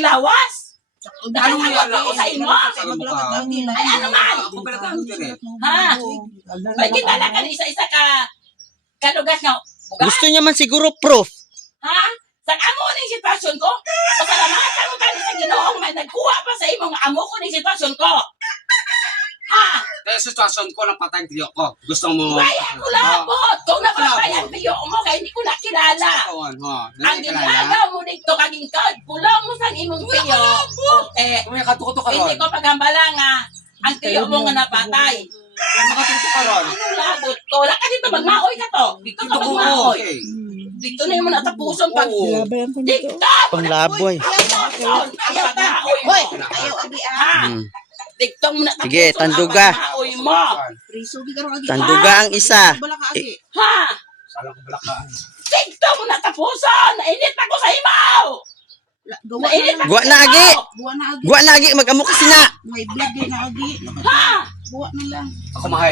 maglawas. Ano mo yan? Ako sa imo. Ay, ano man? Ako balakang dyan eh. Ha? Ay, kita lang ka isa-isa ka kalugas nga. Gusto niya man siguro proof. Ha? Sa amo ng sitwasyon ko? Pasalamatan mo tayo sa Ginoong may nagkuha pa sa imong amo ko ng sitwasyon ko. Ha? Kaya sitwasyon ko lang patay ang tiyo ko. Gusto mo... Kaya ko labot. Kung napatay ang tiyo mo, kaya hindi ko nakilala. Ang ginagawa mo dito kaging kulong mo sa imong tiyo. Kung katuto ka Hindi ron. ko pagambala nga ang tiyo mo nga napatay. Kung makatuto ka ron. Ano labot ko? Wala ka dito magmaoy ka to. Dito ka magmaoy. Dito na yung mga natapuson pag... Labayan ko nito. Dito! Panglaboy. Ayaw ka! Hoy! Ayaw agi Hmm. Dito mo natapuson. Sige, tanduga. Ang mo. Tanduga ang isa. Ha? Salang ko balakaan. Dito mo natapuson. Nainit ako sa imaw. Nainit ako Guwa sa na agi. imaw. Guwa na agi. Mag-amo kasi na. May blood din na agi. Ha? Buwa nila. Ako mahay.